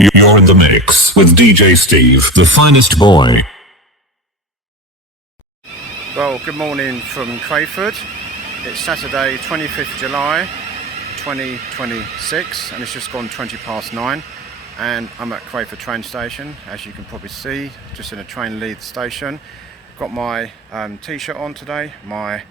You're in the mix with DJ Steve, the finest boy. Well, good morning from Crayford. It's Saturday, 25th July 2026, and it's just gone 20 past 9. And I'm at Crayford train station, as you can probably see, just in a train leave station. Got my t-shirt on today, my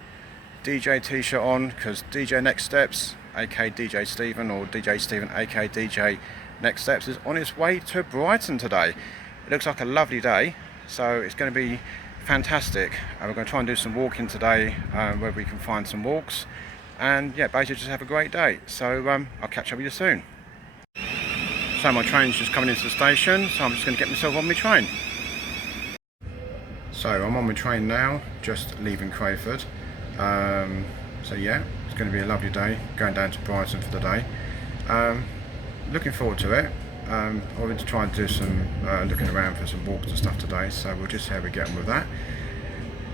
DJ t-shirt on, because DJ Next Steps, aka DJ Stephen, or DJ Stephen, aka DJ Next Steps, is on its way to Brighton today. It looks like a lovely day, so it's going to be fantastic. We're going to try and do some walking today, where we can find some walks, and yeah, basically just have a great day. So I'll catch up with you soon. So my train's just coming into the station, so I'm just going to get myself on my train. So I'm on my train now, just leaving Crayford. So yeah, it's going to be a lovely day, going down to Brighton for the day. Looking forward to it. I want to try and do some looking around for some walks and stuff today, so we'll just see how we get on with that.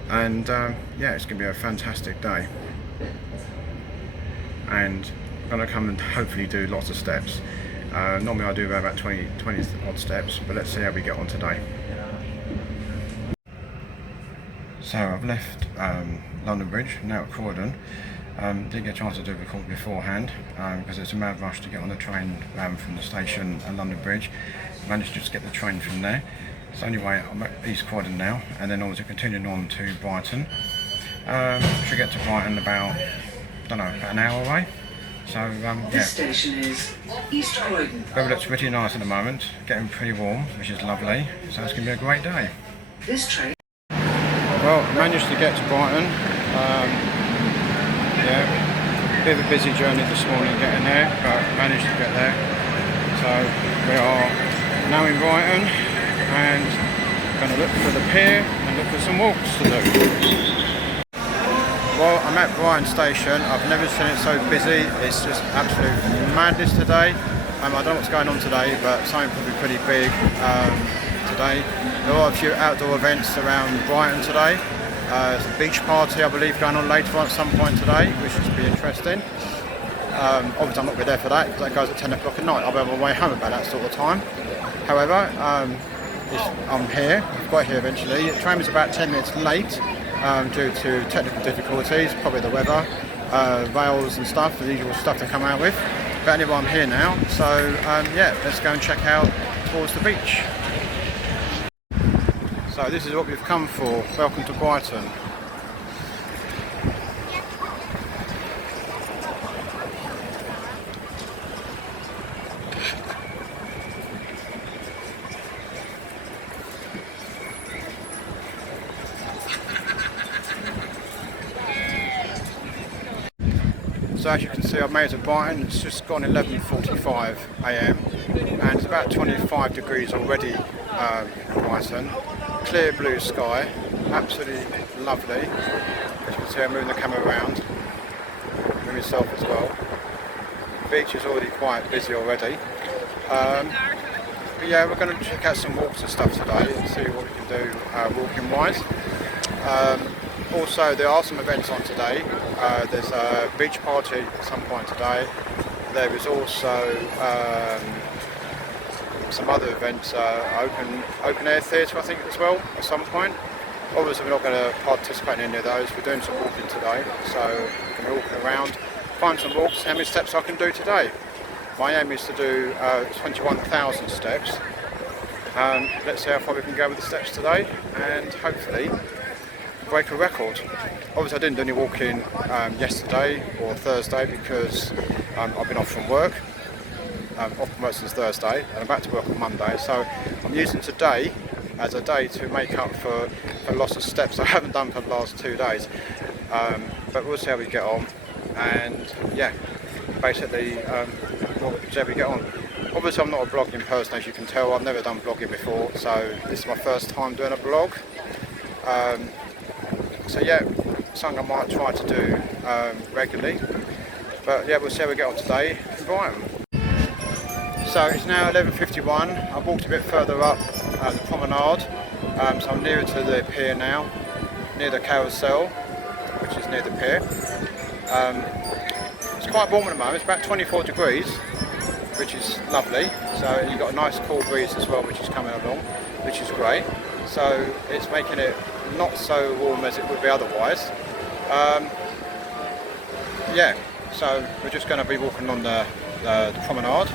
And yeah, it's going to be a fantastic day. And I'm going to come and hopefully do lots of steps. Normally I do about 20 odd steps, but let's see how we get on today. So I've left London Bridge, now at Croydon. Didn't get a chance to do a record beforehand because it's a mad rush to get on the train from the station at London Bridge. Managed to just get the train from there. So anyway, I'm at East Croydon now, and then obviously continuing on to Brighton. Should get to Brighton about, I don't know, about an hour away. So yeah. This station is East Croydon. Weather looks pretty nice at the moment, getting pretty warm, which is lovely. So it's going to be a great day. This train. Well, managed to get to Brighton. Yeah, bit of a busy journey this morning getting there, but managed to get there. So we are now in Brighton and going to look for the pier and look for some walks to do. Well, I'm at Brighton station. I've never seen it so busy. It's just absolute madness today. I don't know what's going on today, but something probably pretty big today. There are a few outdoor events around Brighton today. There's a beach party, I believe, going on later on at some point today, which should be interesting. Obviously I'm not going to be there for that, because that goes at 10 o'clock at night. I'll be on my way home about that sort of time. However, I'm here, I've got here eventually. The train was about 10 minutes late due to technical difficulties, probably the weather, rails and stuff, the usual stuff they come out with. But anyway, I'm here now, so yeah, let's go and check out towards the beach. So this is what we've come for. Welcome to Brighton. So as you can see, I've made it to Brighton. It's just gone 11:45 AM and it's about 25 degrees already in Brighton. Clear blue sky, absolutely lovely. As you can see, I'm moving the camera around, with myself as well. The beach is already quite busy already. But yeah, we're going to check out some walks and stuff today and see what we can do walking wise. Also, there are some events on today. There's a beach party at some point today. There is also some other events, open air theatre I think as well at some point. Obviously we're not going to participate in any of those. We're doing some walking today, so we're going to be walking around, find some walks, how many steps I can do today. My aim is to do 21,000 steps. Let's see how far we can go with the steps today and hopefully break a record. Obviously I didn't do any walking yesterday or Thursday because I've been off from work. Off from work since Thursday and I'm back to work on Monday, so I'm using today as a day to make up for lots of steps I haven't done for the last 2 days. But we'll see how we get on, and yeah, basically we'll see how we get on. Obviously I'm not a blogging person, as you can tell. I've never done blogging before, so this is my first time doing a blog. So yeah, something I might try to do regularly. But yeah, we'll see how we get on today in Brighton. So it's now 11:51. I've walked a bit further up the promenade, so I'm nearer to the pier now, near the carousel, which is near the pier. It's quite warm at the moment, it's about 24 degrees. which is lovely. So you've got a nice cool breeze as well, which is coming along, which is great. So it's making it not so warm as it would be otherwise. Yeah, so we're just going to be walking on the promenade,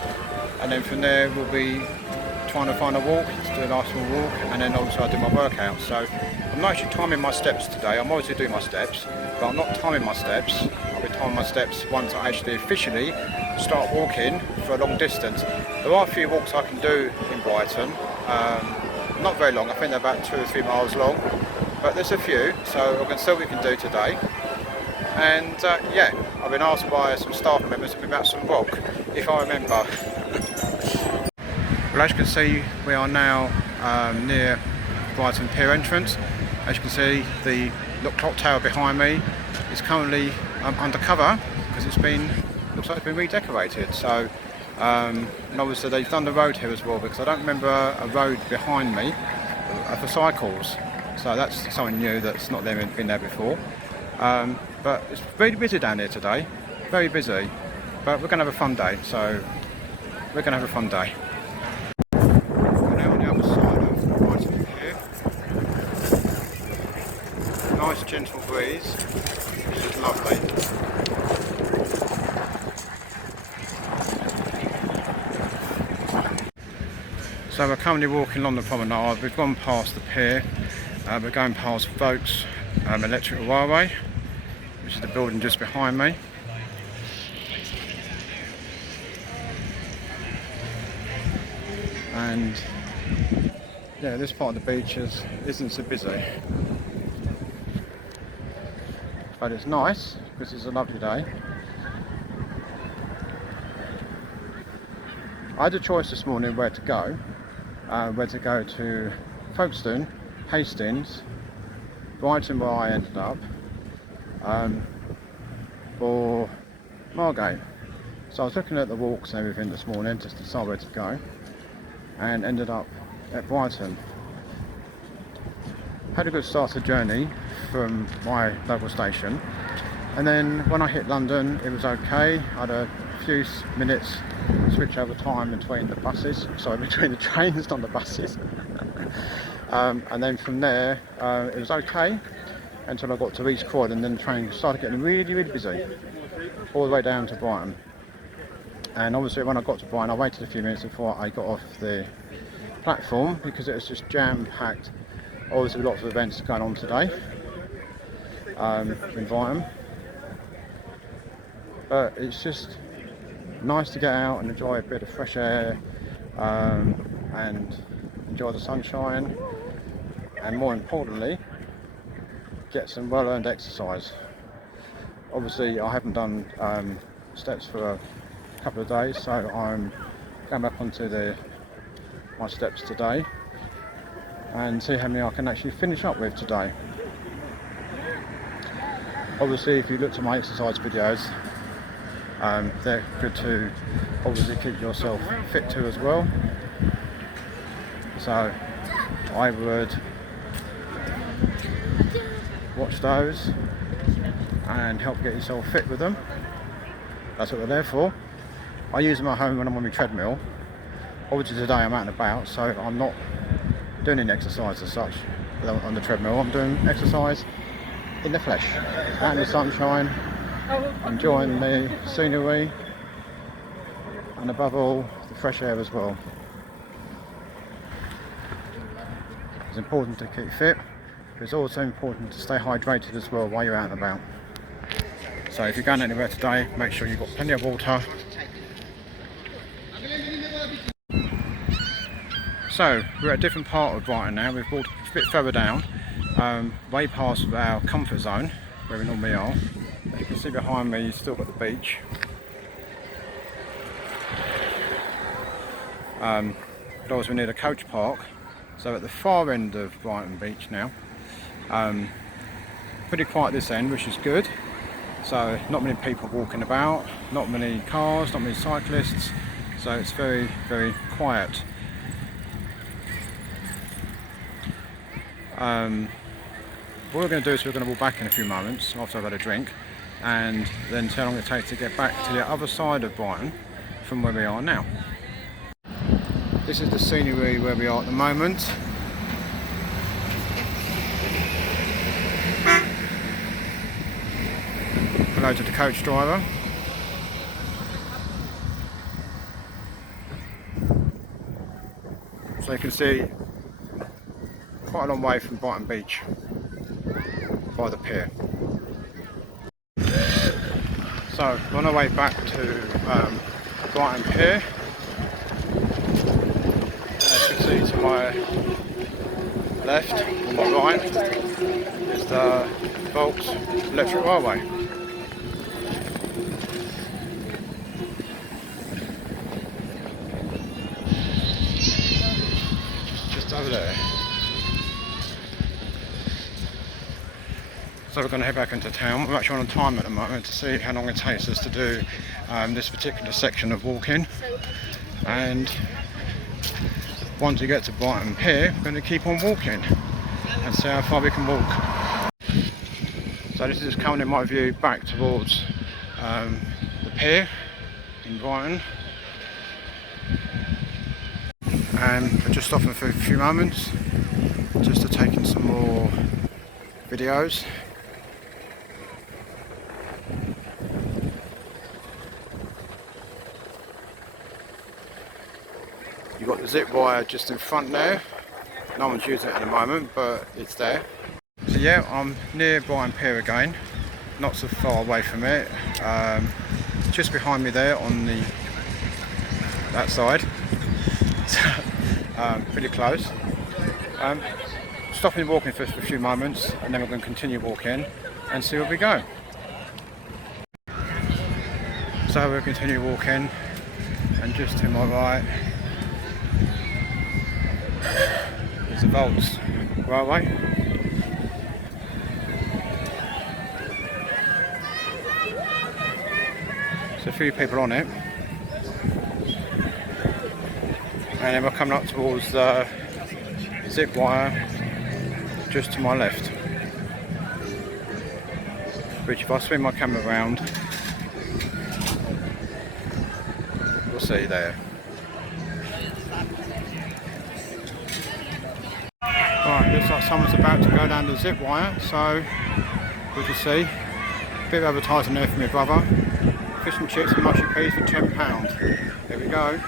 and then from there we'll be trying to find a walk, to do a nice little walk, and then also I do my workout. So I'm not actually timing my steps today. I'm obviously doing my steps, but I'm not timing my steps. I'll be timing my steps once I actually officially start walking for a long distance. There are a few walks I can do in Brighton, not very long. I think they're about 2 or 3 miles long, but there's a few, so I can see what we can do today. And yeah, I've been asked by some staff members about some walk, if I remember. Well, as you can see, we are now near Brighton Pier entrance. As you can see, the clock tower behind me is currently undercover because looks like it's been redecorated. So, and obviously they've done the road here as well, because I don't remember a road behind me for cycles. So that's something new that's not been there before. But it's really busy down here today, very busy. But we're going to have a fun day, so we're going to have a fun day. We're now on the other side of Brighton here. Nice gentle breeze, which is lovely. So we're currently walking along the promenade. We've gone past the pier. We're going past Vokes Electrical Railway, which is the building just behind me. And yeah, this part of the beach isn't so busy, but it's nice because it's a lovely day. I had a choice this morning where to go to Folkestone, Hastings, Brighton where I ended up, or Margate. So I was looking at the walks and everything this morning just to decide where to go, and ended up at Brighton. Had a good start to the journey from my local station, and then when I hit London it was okay. I had a few minutes switch over time between the buses, between the trains, not the buses. And then from there it was okay until I got to East Croydon, and then the train started getting really, really busy all the way down to Brighton. And obviously when I got to Brighton I waited a few minutes before I got off the platform because it was just jam-packed. Obviously lots of events going on today in Brighton, but it's just nice to get out and enjoy a bit of fresh air and enjoy the sunshine, and more importantly get some well-earned exercise. Obviously I haven't done steps for a couple of days, so I'm going back onto my steps today and see how many I can actually finish up with today. Obviously if you looked at my exercise videos, they're good to obviously keep yourself fit too as well. So I would watch those and help get yourself fit with them. That's what they're there for. I use them at home when I'm on my treadmill. Obviously today I'm out and about, so I'm not doing any exercise as such on the treadmill. I'm doing exercise in the flesh, out in the sunshine, enjoying the scenery, and above all the fresh air as well. It's important to keep fit, but it's also important to stay hydrated as well while you're out and about. So if you're going anywhere today, make sure you've got plenty of water. So we're at a different part of Brighton now. We've walked a bit further down, way past our comfort zone where we normally are. As you can see behind me, you've still got the beach. But also we're near the coach park. So at the far end of Brighton Beach now. Pretty quiet this end, which is good. So not many people walking about, not many cars, not many cyclists. So it's very, very quiet. What we're going to do is we're going to walk back in a few moments after I've had a drink, and then see how long it takes to get back to the other side of Brighton from where we are now. This is the scenery where we are at the moment. Hello to the coach driver. So you can see quite a long way from Brighton Beach by the pier. So we're on our way back to Brighton Pier. As you can see to my left, on my right, is the Volks Electric Railway. Just over there. So we're going to head back into town. We're actually on a time at the moment to see how long it takes us to do this particular section of walking. And once we get to Brighton Pier, we're going to keep on walking and see how far we can walk. So this is coming in my view back towards the pier in Brighton. And we're just stopping for a few moments just to take in some more videos. You've got the zip wire just in front there. No one's using it at the moment, but it's there. So yeah, I'm near Brighton Pier again, not so far away from it. Just behind me there on that side. Pretty close. Stopping walking for a few moments, and then we're going to continue walking and see where we go. So we'll continue walking, and just to my right is the Volks Railway. There's a few people on it, and then we're coming up towards the zip wire just to my left, which if I swing my camera around, we'll see there. Right, looks like someone's about to go down the zip wire, so we can see a bit of advertising there from my brother. Fish and chips and mushy peas for £10. There we go.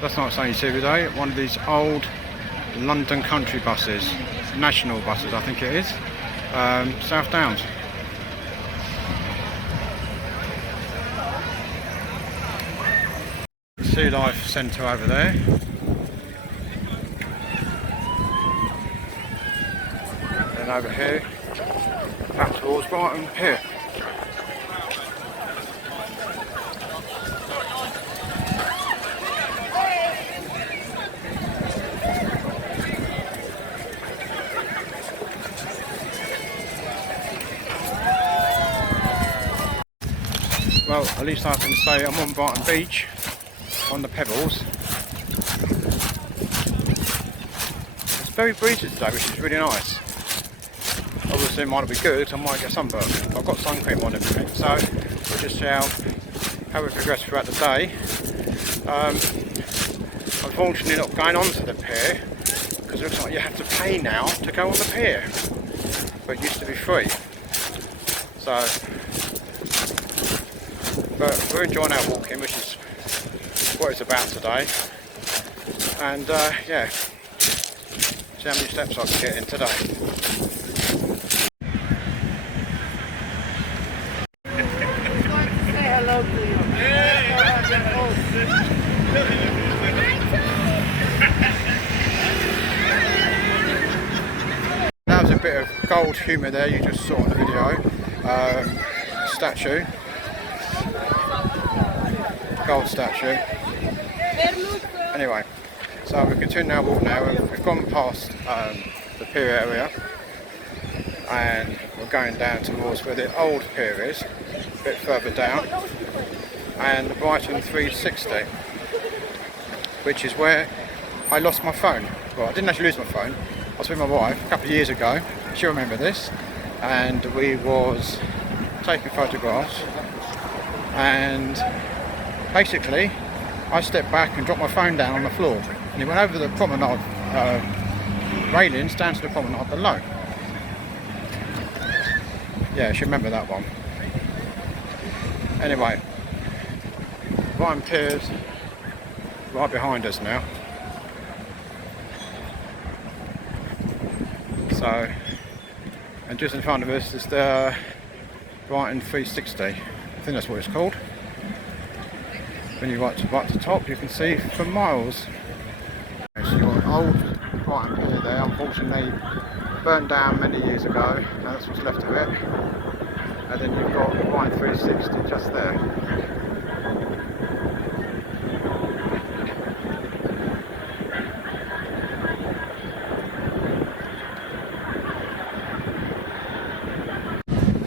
That's not something you see today. One of these old London country buses, national buses I think it is, South Downs. Sea Life Centre over there. And over here, back towards Brighton Pier. Well, at least I can say I'm on Brighton Beach, on the pebbles. It's very breezy today, which is really nice. Obviously it might not be good, I might get sunburned. I've got sun cream on and everything, so we'll just see how we progress throughout the day. Unfortunately not going onto the pier, because it looks like you have to pay now to go on the pier. But it used to be free. So, but we're enjoying our walking, which is what it's about today. And yeah, see how many steps I can get in today. Say hello to you. That was a bit of gold humour there you just saw in the video. Statue. Gold statue. Anyway, so we continue now walking now. We've gone past the pier area and we're going down towards where the old pier is, a bit further down, and the Brighton 360. which is where I lost my phone. Well, I didn't actually lose my phone. I was with my wife a couple of years ago. She'll remember this. And we was taking photographs. And basically, I stepped back and dropped my phone down on the floor. And it went over the promenade railings down to the promenade below. Yeah, she'll remember that one. Anyway, Brighton Pier's right behind us now. So, and just in front of us is the Brighton 360. I think that's what it's called. When you right to the top, you can see for miles. So you've got old Brighton Pier there, unfortunately burnt down many years ago. Now that's what's left of it. And then you've got Brighton 360 just there.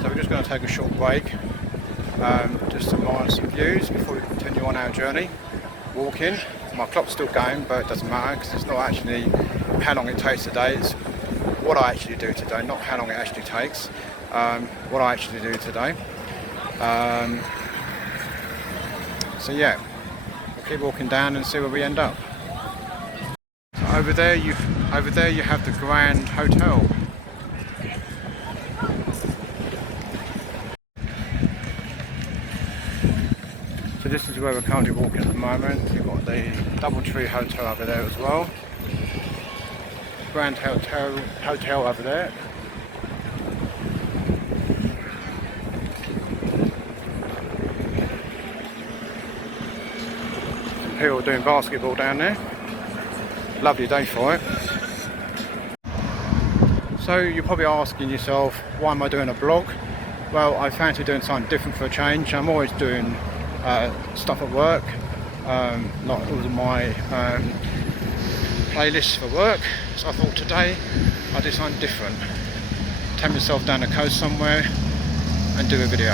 So we're just going to take a short break, just to admire some views before we continue on our journey. Walking. My clock's still going, but it doesn't matter because it's not actually how long it takes today. It's what I actually do today, not how long it actually takes. What I actually do today. So yeah, we'll keep walking down and see where we end up. So over there you have the Grand Hotel. So this is where we're currently walking at the moment. You've got the Doubletree Hotel over there as well. Grand Hotel over there. Some people doing basketball down there. Lovely day for it. So you're probably asking yourself, why am I doing a blog? Well, I fancy doing something different for a change. I'm always doing stuff at work, like all of my playlists for work. So I thought today I'd do something different. Take myself down the coast somewhere and do a video.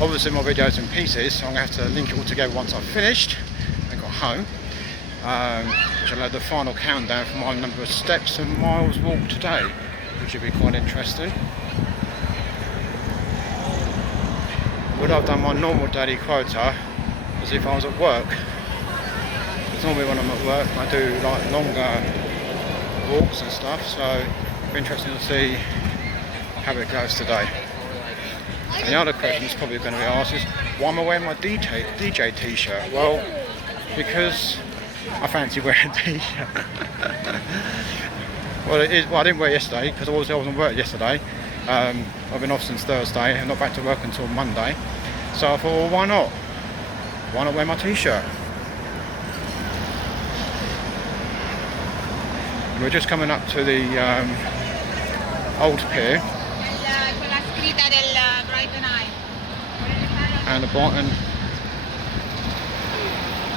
Obviously my video's in pieces, so I'm going to have to link it all together once I've finished and got home. Which I'll have the final countdown for my number of steps and miles walked today, which will be quite interesting. Would I've done my normal daily quota as if I was at work. Because normally when I'm at work I do like longer walks and stuff, so it'll be interesting to see how it goes today. And the other question that's probably going to be asked is, why am I wearing my DJ t-shirt? Well, because I fancy wearing a t-shirt. Well, I didn't wear it yesterday because I wasn't at work yesterday. I've been off since Thursday and not back to work until Monday. So I thought, well, why not? Why not wear my t-shirt? We're just coming up to the old pier and the Brighton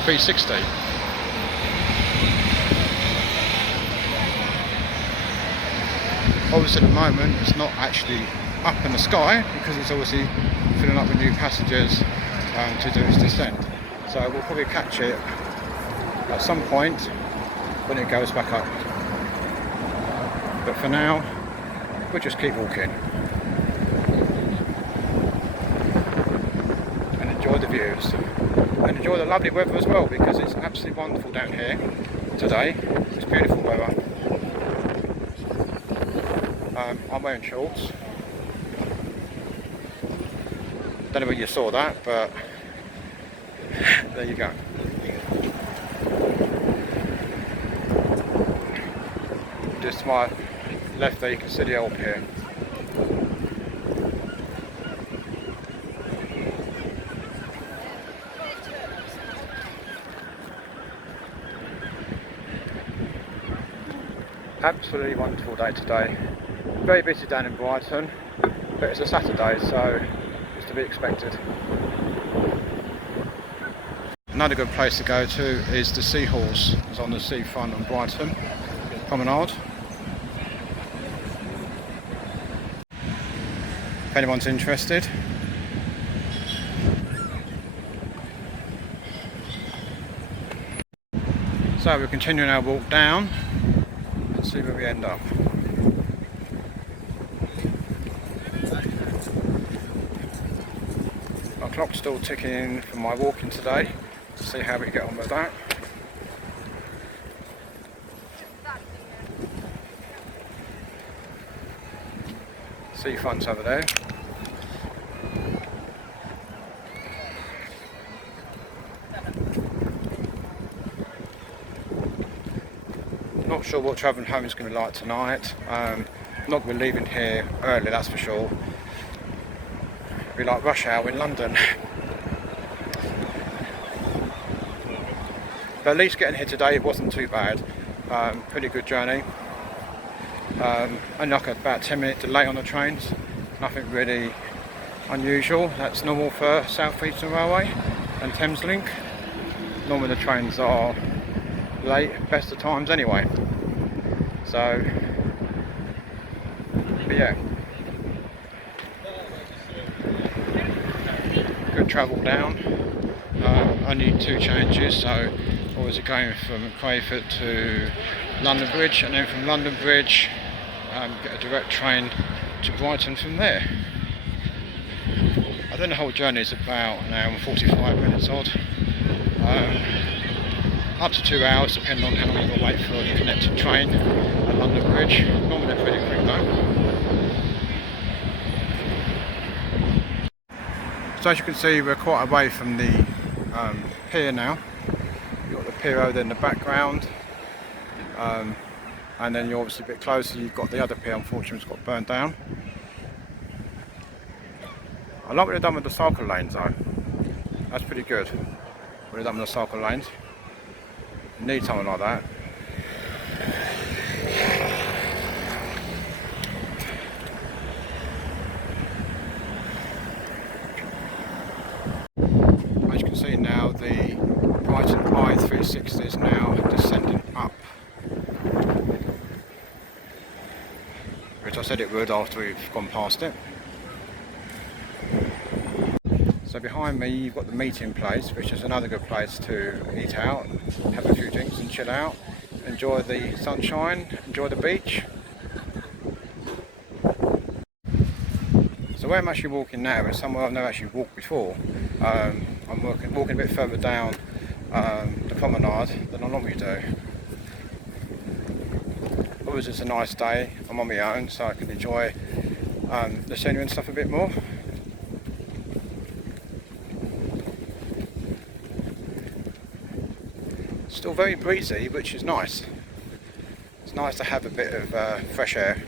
360. Obviously at the moment it's not actually up in the sky because it's obviously filling up with new passengers to do its descent. So we'll probably catch it at some point when it goes back up. But for now, we'll just keep walking and enjoy the views and enjoy the lovely weather as well, because it's absolutely wonderful down here today. It's beautiful weather. I'm wearing shorts. Don't know whether you saw that, but there you go. Just to my left there you can see the old pier. Absolutely wonderful day today. Very busy down in Brighton, but it's a Saturday, so it's to be expected. Another good place to go to is the Seahorse. It's on the seafront on Brighton Promenade. If anyone's interested. So we're continuing our walk down and see where we end up. My clock's still ticking for my walking today, to see how we get on with that. Seafront's over there. Not sure what travelling home is going to be like tonight. Not going to be leaving here early, that's for sure. It'll be like rush hour in London. But at least getting here today, it wasn't too bad. Pretty good journey. Only like about 10-minute delay on the trains. Nothing really unusual. That's normal for South Eastern Railway and Thameslink. Normally the trains are late, best of times anyway. So, but yeah. Good travel down. Only 2 changes, so obviously going from Crayford to London Bridge, and then from London Bridge get a direct train to Brighton from there. I think the whole journey is about an hour and 45 minutes odd. Up to 2 hours depending on how long you've got to wait for the connecting train at London Bridge. Normally they're pretty quick though. So as you can see, we're quite away from the pier now. You've got the pier over there in the background, and then you're obviously a bit closer, you've got the other pier, unfortunately it's got burnt down. I like what they've done with the cycle lanes though. That's pretty good what they've done with the cycle lanes. You need something like that. As you can see now, the Brighton I-360 is now descending up, which I said it would after we've gone past it. So behind me you've got the meeting place, which is another good place to eat out, have a few drinks and chill out, enjoy the sunshine, enjoy the beach. So where I'm actually walking now is somewhere I've never actually walked before. I'm walking a bit further down the promenade than I normally do. Always it's a nice day, I'm on my own, so I can enjoy the scenery and stuff a bit more. Still very breezy, which is nice. It's nice to have a bit of fresh air.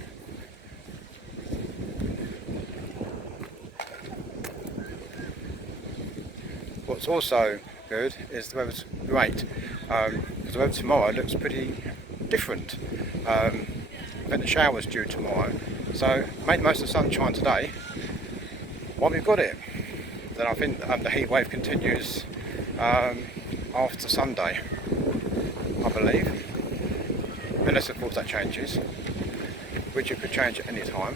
What's also good is the weather's great, because the weather tomorrow looks pretty different. I think the shower's due tomorrow, so make the most of the sunshine today while we've got it. Then I think the heat wave continues after Sunday, I believe, unless of course that changes, which it could change at any time.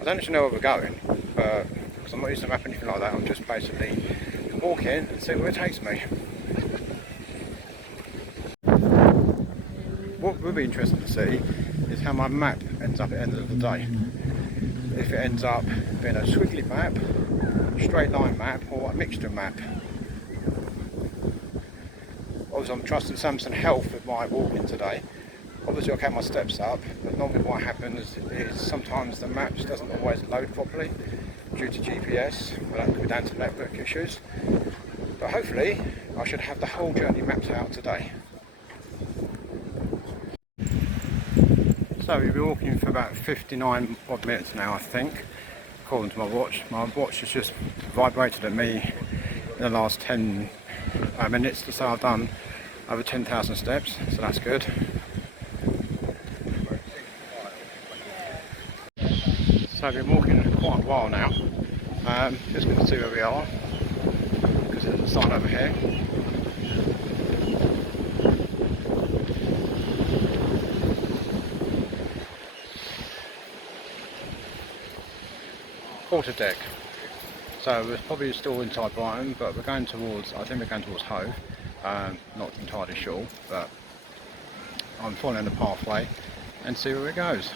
I don't actually know where we're going, because I'm not using a map or anything like that. I'm just basically walking and see where it takes me. What would be interesting to see is how my map ends up at the end of the day. If it ends up being a squiggly map, straight line map, or a mixture map. Obviously I'm trusting Samsung Health with my walking today. Obviously I count my steps up, but normally what happens is sometimes the map just doesn't always load properly due to GPS, but that could be down to network issues. But hopefully I should have the whole journey mapped out today. So we've been walking for about 59 odd minutes now, I think, according to my watch. My watch has just vibrated at me in the last 10 minutes to say I've done over 10,000 steps, so that's good. So I've been walking quite a while now. Just going to see where we are, because there's a sign over here. Quarter deck. So we're probably still inside Brighton, but we're going towards, I think we're going towards Hove. Not entirely sure, but I'm following the pathway and see where it goes.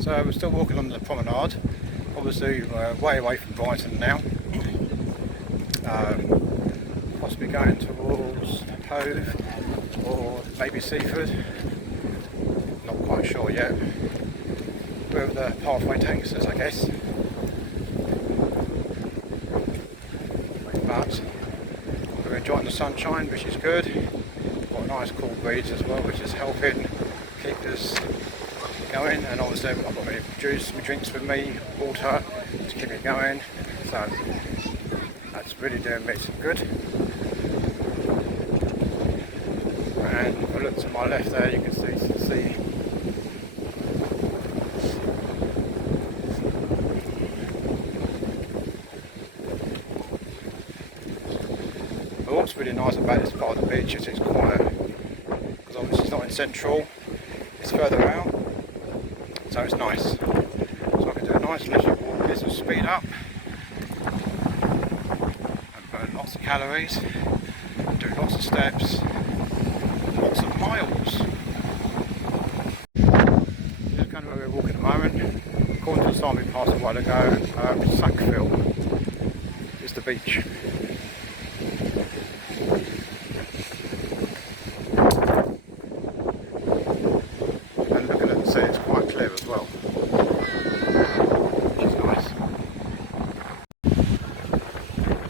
So we're still walking on the promenade. Obviously we're way away from Brighton now. Possibly going towards Hove or maybe Seaford. Not quite sure yet. Wherever the pathway takes us, I guess. But we're enjoying the sunshine, which is good. Got a nice cool breeze as well, which is helping keep us going. And obviously I've got my juice, my drinks with me, water to keep it going. So that's really doing me some good. And if I look to my left there, you can see the sea. But what's really nice about this part of the beach is it's quiet, because obviously it's not in central, it's further out, so it's nice. So I can do a nice leisure walk, get some speed up, and burn lots of calories, do lots of steps, lots of miles. This is kind of where we're walking at the moment. According to the sign we passed a while ago, Sackville is the beach. And looking at the sea, it's quite clear as well, which is nice.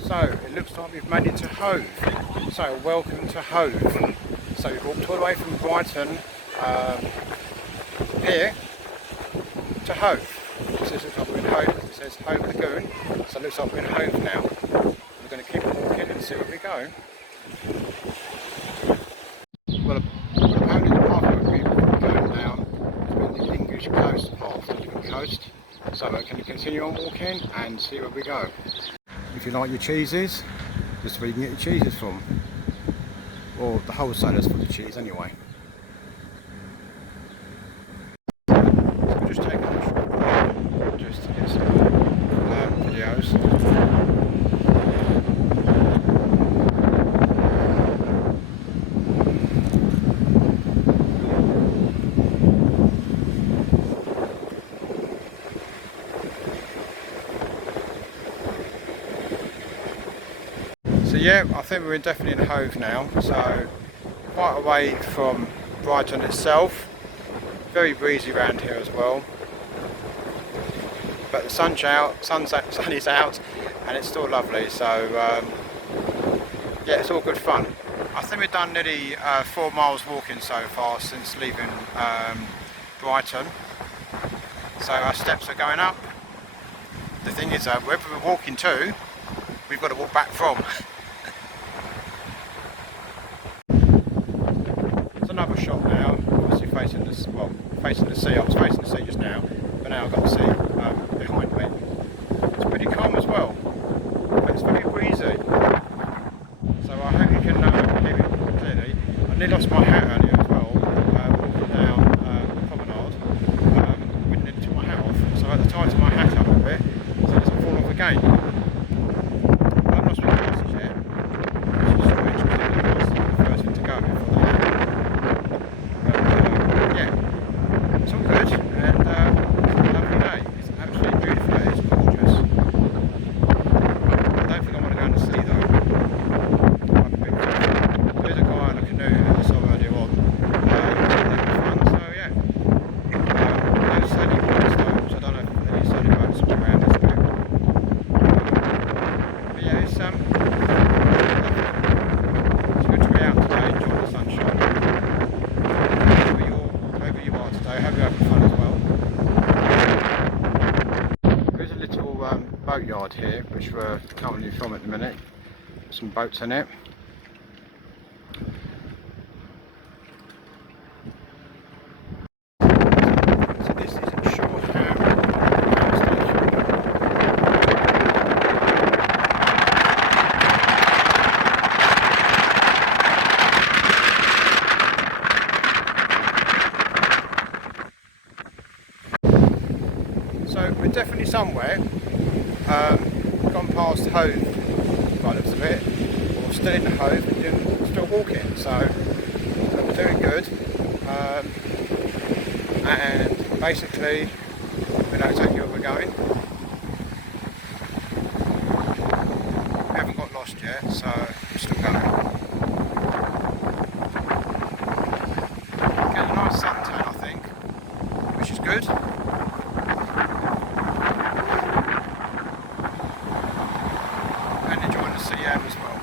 So it looks like we've made it to Hove. So welcome to Hove. So we've walked all the way from Brighton here to Hove. So it looks like we're in Hove, it says Hove Lagoon. So it looks like we're in Hove now. We're going to keep walking and see where we go. Well, apparently the path that we're going down is the English coast path, the Liverpool coast. So we're going to continue on walking and see where we go. If you like your cheeses, this is where you can get your cheeses from. Or the wholesalers for the cheese anyway. So we're just taking a short break just to get some videos. So yeah, I think we're definitely in Hove now, so quite away from Brighton itself. Very breezy around here as well. But the sun's out, sun is out, and it's still lovely, so yeah, it's all good fun. I think we've done nearly 4 miles walking so far since leaving Brighton. So our steps are going up. The thing is, wherever we're walking to, we've got to walk back from. It's another shot now, obviously facing the sea. I was facing the sea just now, but now I've got the sea behind me. It's pretty calm as well, but it's very breezy. So I hope you can hear it clearly. I nearly lost my hat earlier as well, walking down the promenade. We nearly took my hat off, so I had to tie my hat up a bit so it doesn't fall off again. I've lost my glasses yet, which is strange because it was the first thing to go before the hat. But yeah, it's all good, and it's a lovely day. It's absolutely beautiful, it's gorgeous. I don't think I want to go in the sea though. There's a guy on a canoe who I saw earlier on. Fun, so yeah. No sailing boats though, so I don't know if any sailing boats around this bit. But yeah, it's good to be out today, enjoy the sunshine. Wherever you are today, I hope you're having fun as well. There's a little boatyard here, which we're currently from at the minute. Some boats in it. somewhere, gone past Hove by the looks of it, or still in the Hove and still walking, so we're doing good. And basically, we know exactly where we're going. We haven't got lost yet, so we're still going. Getting a nice suntan, I think, which is good. And enjoying the sea air as well.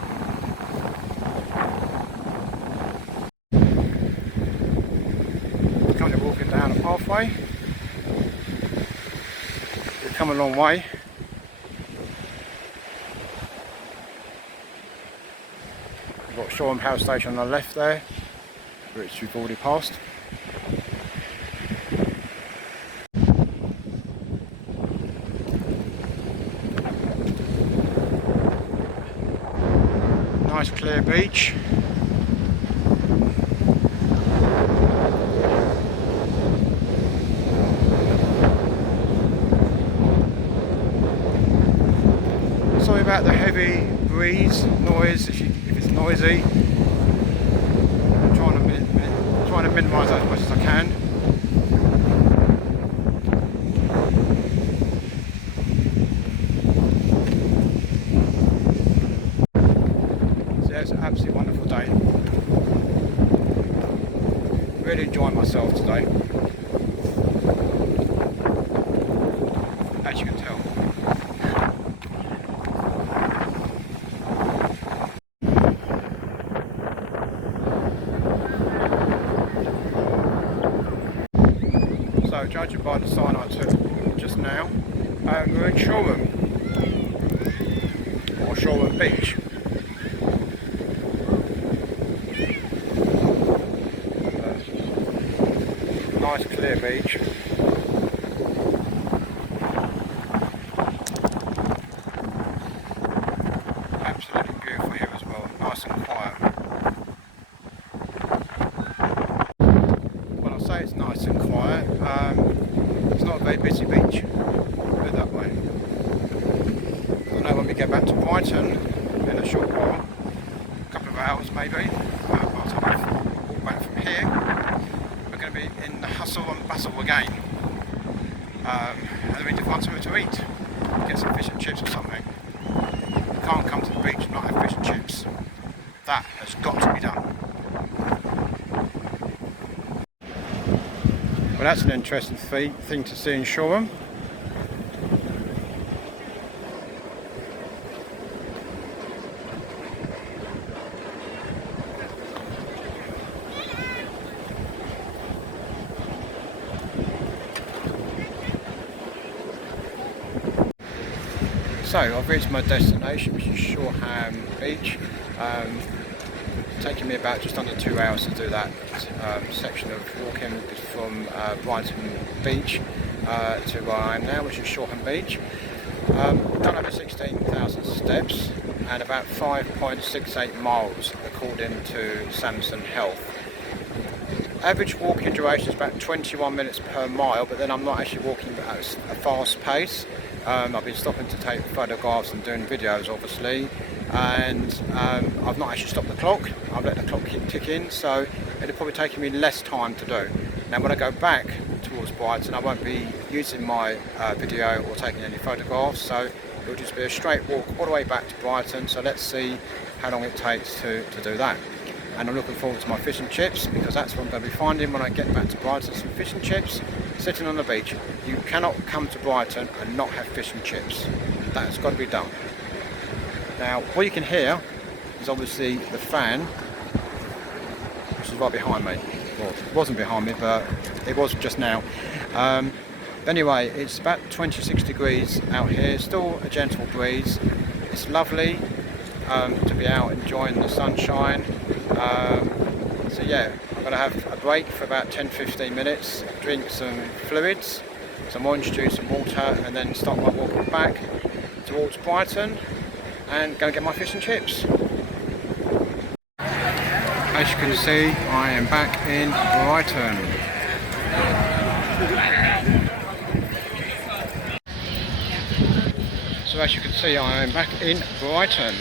Currently walking down a pathway. We've come a long way. We've got Shoreham Power Station on the left there, which we've already passed. Nice clear beach. Sorry about the heavy breeze, noise, if it's noisy. I'm trying to minimise that as much as I can. So yeah, it's an absolutely wonderful day. Really enjoying myself today. As you can tell. So, judging by the sign I took just now, we're in Shoreham, or Shoreham Beach. Nice clear beach. Absolutely beautiful here as well, nice and quiet. When I say it's nice and quiet, it's not a very busy beach, put it that way. I know when we get back to Brighton in a short while, a couple of hours maybe, by the time we walk back from here, we're going to be in the hustle and bustle again. And then we need to find something to eat, get some fish and chips or something. You can't come to the beach and not have fish and chips. That has got to be done. Well, that's an interesting thing to see in Shoreham. So I've reached my destination, which is Shoreham Beach. Taking me about just under 2 hours to do that section of walking from Brighton Beach to where I am now, which is Shoreham Beach. Done over 16,000 steps and about 5.68 miles according to Samson Health. Average walking duration is about 21 minutes per mile, but then I'm not actually walking at a fast pace. I've been stopping to take photographs and doing videos obviously, and I've not actually stopped the clock. I've let the clock keep ticking, so it'll probably take me less time to do. Now when I go back towards Brighton, I won't be using my video or taking any photographs, so it'll just be a straight walk all the way back to Brighton. So let's see how long it takes to do that. And I'm looking forward to my fish and chips, because that's what I'm going to be finding when I get back to Brighton, some fish and chips sitting on the beach. You cannot come to Brighton and not have fish and chips. That has got to be done. Now what you can hear is obviously the fan, which is right behind me. Well, it wasn't behind me, but it was just now. Anyway, it's about 26 degrees out here, still a gentle breeze. It's lovely to be out enjoying the sunshine. So yeah, I'm going to have a break for about 10-15 minutes, drink some fluids, some orange juice and water, and then start my walking back towards Brighton and go and get my fish and chips. As you can see, I am back in Brighton. So as you can see, I am back in Brighton.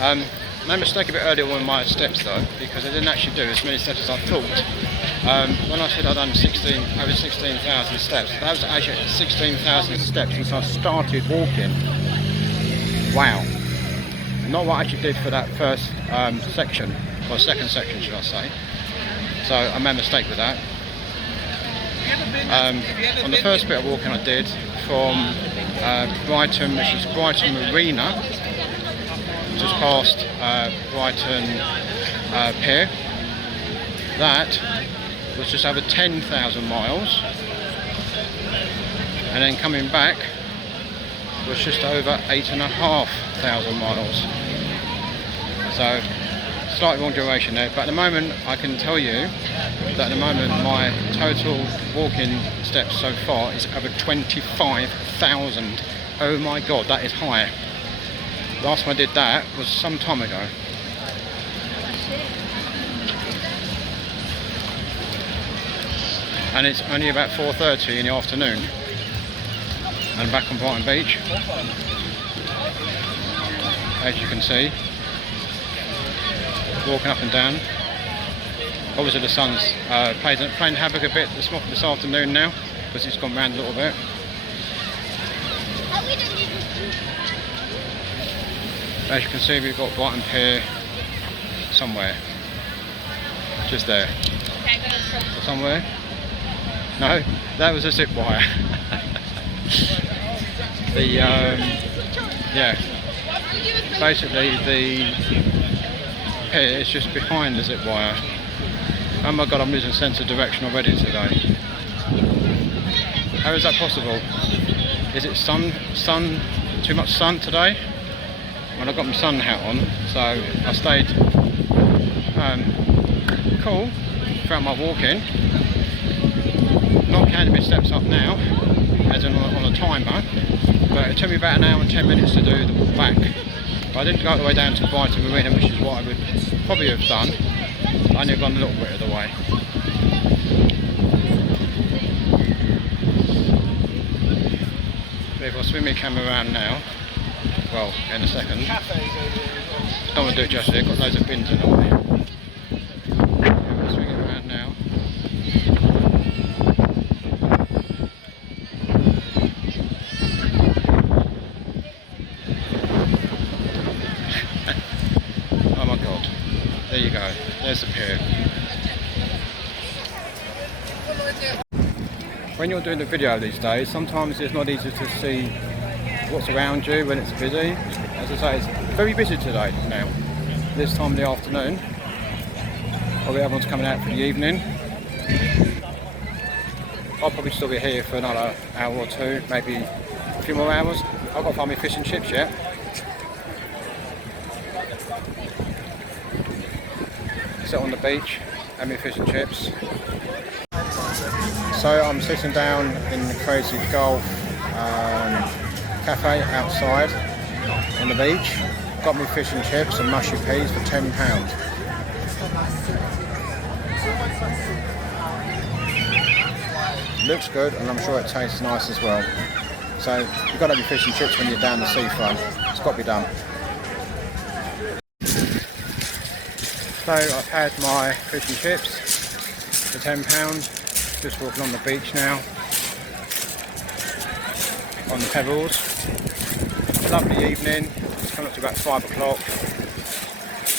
Made a mistake a bit earlier on my steps though, because I didn't actually do as many steps as I thought. When I said I'd done over 16,000 steps, that was actually 16,000 steps since I started walking. Wow. Not what I actually did for that first section, or second section should I say. So I made a mistake with that. On the first bit of walking I did from Brighton, which is Brighton Marina, just past Brighton Pier. That was just over 10,000 miles, and then coming back was just over 8,500 miles. So slightly wrong duration there, but at the moment I can tell you that at the moment my total walking steps so far is over 25,000. Oh my god, that is high. Last time I did that was some time ago. And it's only about 4:30 in the afternoon. And back on Brighton Beach, as you can see, walking up and down. Obviously the sun's playing havoc a bit this afternoon now, because it's gone round a little bit. As you can see, we've got Brighton Pier somewhere, just there. Somewhere? No, that was a zip wire. Yeah, basically the pier is just behind the zip wire. Oh my god, I'm losing sense of direction already today. How is that possible? Is it too much sun today? Well, I've got my sun hat on, so I stayed cool throughout my walking. Not counting my steps up now, as in on a timer, but it took me about an hour and 10 minutes to do the walk back. But I didn't go all the way down to Brighton Marina, which is what I would probably have done. I only gone a little bit of the way. But if I swing my camera around now, well, in a second. Don't want to do it just yet, got loads of bins in the way. Swing it around now. Oh my god. There you go. There's the pier. When you're doing the video these days, sometimes it's not easy to see what's around you when it's busy. As I say, it's very busy today now, this time of the afternoon. Probably everyone's coming out for the evening. I'll probably still be here for another hour or two, maybe a few more hours. I've got to find my fish and chips yet. Sit on the beach, have my fish and chips. So I'm sitting down in the Crazy Golf cafe outside on the beach. Got me fish and chips and mushy peas for £10. Looks good, and I'm sure it tastes nice as well. So you've got to have your fish and chips when you're down the seafront. It's got to be done. So I've had my fish and chips for £10. Just walking on the beach now, on the pebbles. Lovely evening. It's coming up to about 5 o'clock,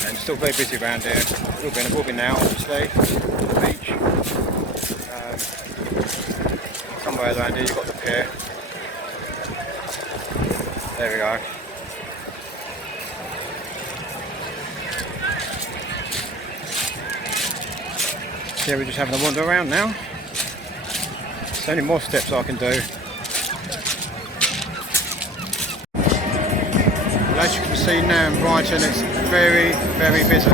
and still very busy around here. We'll be now, obviously, on the beach. Somewhere around here you've got the pier. There we go. Yeah, we're just having a wander around now. There's only more steps I can do. Well, as you can see now in Brighton, it's very, very busy.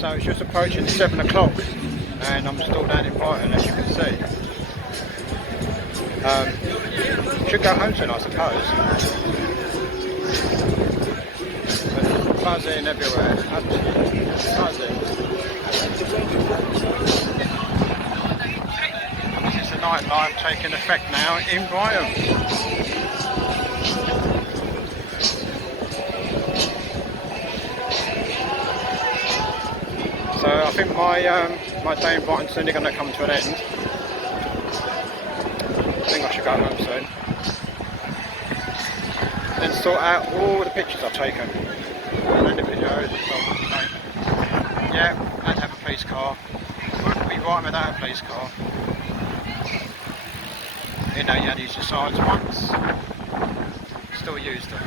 So it's just approaching 7 o'clock and I'm still down in Brighton, as you can see. Should go home soon, I suppose. But buzzing everywhere, absolutely buzzing. This is the nightlife taking effect now in Brighton. So I think my day in Brighton's soon going to come to an end. I think I should go home soon. Then sort out all the pictures I've taken and the videos and so on today. Yeah, I had to have a police car. Wouldn't be right without a police car. You know, you had to use your sides once. Still used them.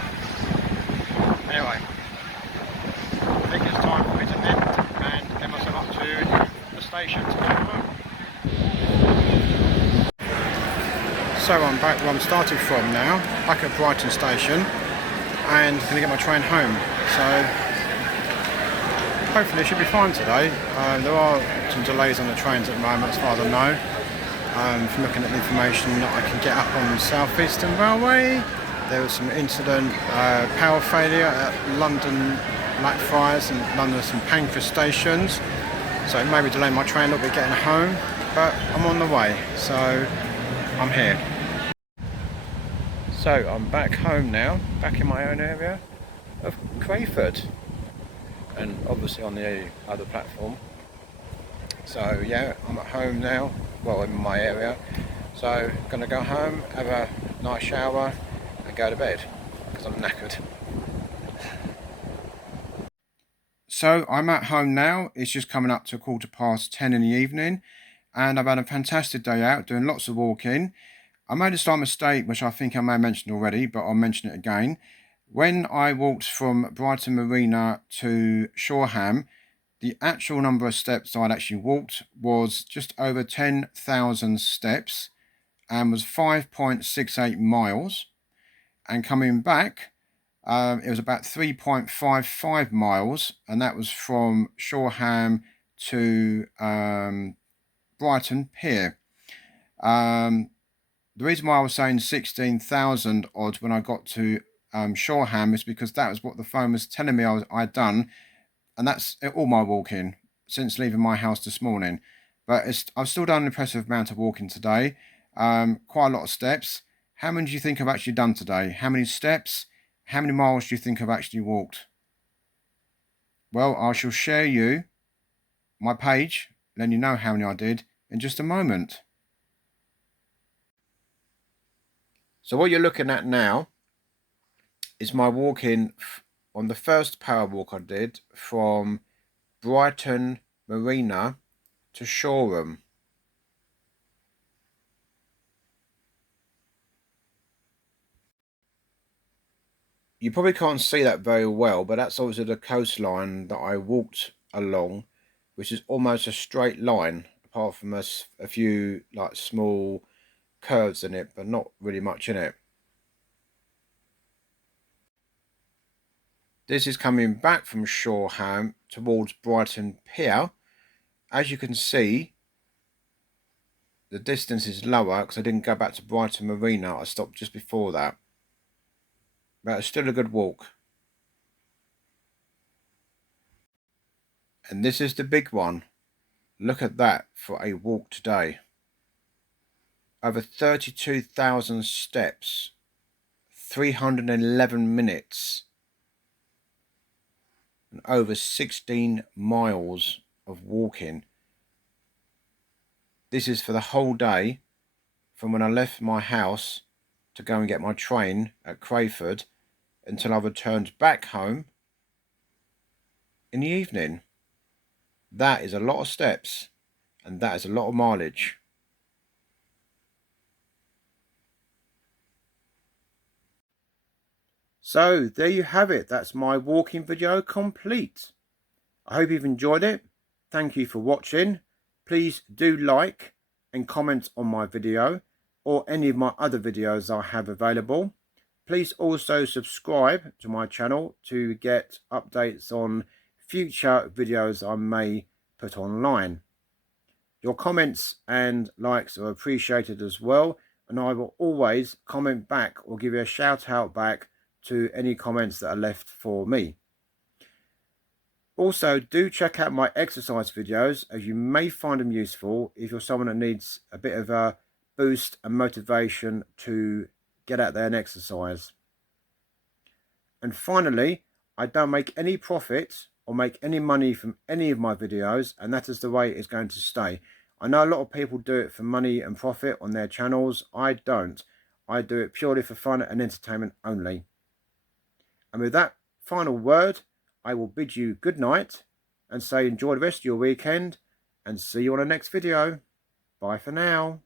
Anyway, I think it's time for me to end and get myself up to the station to go home. So I'm back where I'm starting from now, back at Brighton station, and going to get my train home. So hopefully it should be fine today. There are some delays on the trains at the moment as far as I know. From looking at the information that I can get up on the South Eastern Railway, there was some incident, power failure at London Blackfriars and London St Pancras stations. So it may be delaying my train a little bit getting home, but I'm on the way, so I'm here. So I'm back home now, back in my own area of Crayford, and obviously on the other platform. So yeah, I'm at home now, well in my area, so gonna go home, have a nice shower and go to bed, because I'm knackered. So I'm at home now, it's just coming up to 10:15 in the evening, and I've had a fantastic day out, doing lots of walking. I made a slight mistake, which I think I may have mentioned already, but I'll mention it again. When I walked from Brighton Marina to Shoreham, the actual number of steps I'd actually walked was just over 10,000 steps and was 5.68 miles. And coming back, it was about 3.55 miles, and that was from Shoreham to Brighton Pier. The reason why I was saying 16,000 odd when I got to Shoreham is because that was what the phone was telling me I'd done, and that's all my walking since leaving my house this morning. But I've still done an impressive amount of walking today, quite a lot of steps. How many do you think I've actually done today? How many steps? How many miles do you think I've actually walked? Well, I shall share you my page, letting you know how many I did in just a moment. So what you're looking at now is my walking on the first power walk I did from Brighton Marina to Shoreham. You probably can't see that very well, but that's obviously the coastline that I walked along, which is almost a straight line, apart from a few like small curves in it, but not really much in it. This is coming back from Shoreham towards Brighton Pier. As you can see, the distance is lower because I didn't go back to Brighton Marina. I stopped just before that. But it's still a good walk. And this is the big one. Look at that for a walk today. Over 32,000 steps, 311 minutes, and over 16 miles of walking. This is for the whole day, from when I left my house to go and get my train at Crayford until I returned back home in the evening. That is a lot of steps, and that is a lot of mileage. So there you have it. That's my walking video complete. I hope you've enjoyed it. Thank you for watching. Please do like and comment on my video or any of my other videos I have available. Please also subscribe to my channel to get updates on future videos I may put online. Your comments and likes are appreciated as well, and I will always comment back or give you a shout out back to any comments that are left for me. Also, do check out my exercise videos, as you may find them useful if you're someone that needs a bit of a boost and motivation to get out there and exercise. And finally, I don't make any profit or make any money from any of my videos, and that is the way it's going to stay. I know a lot of people do it for money and profit on their channels. I don't. I do it purely for fun and entertainment only. And with that final word, I will bid you good night and say enjoy the rest of your weekend and see you on the next video. Bye for now.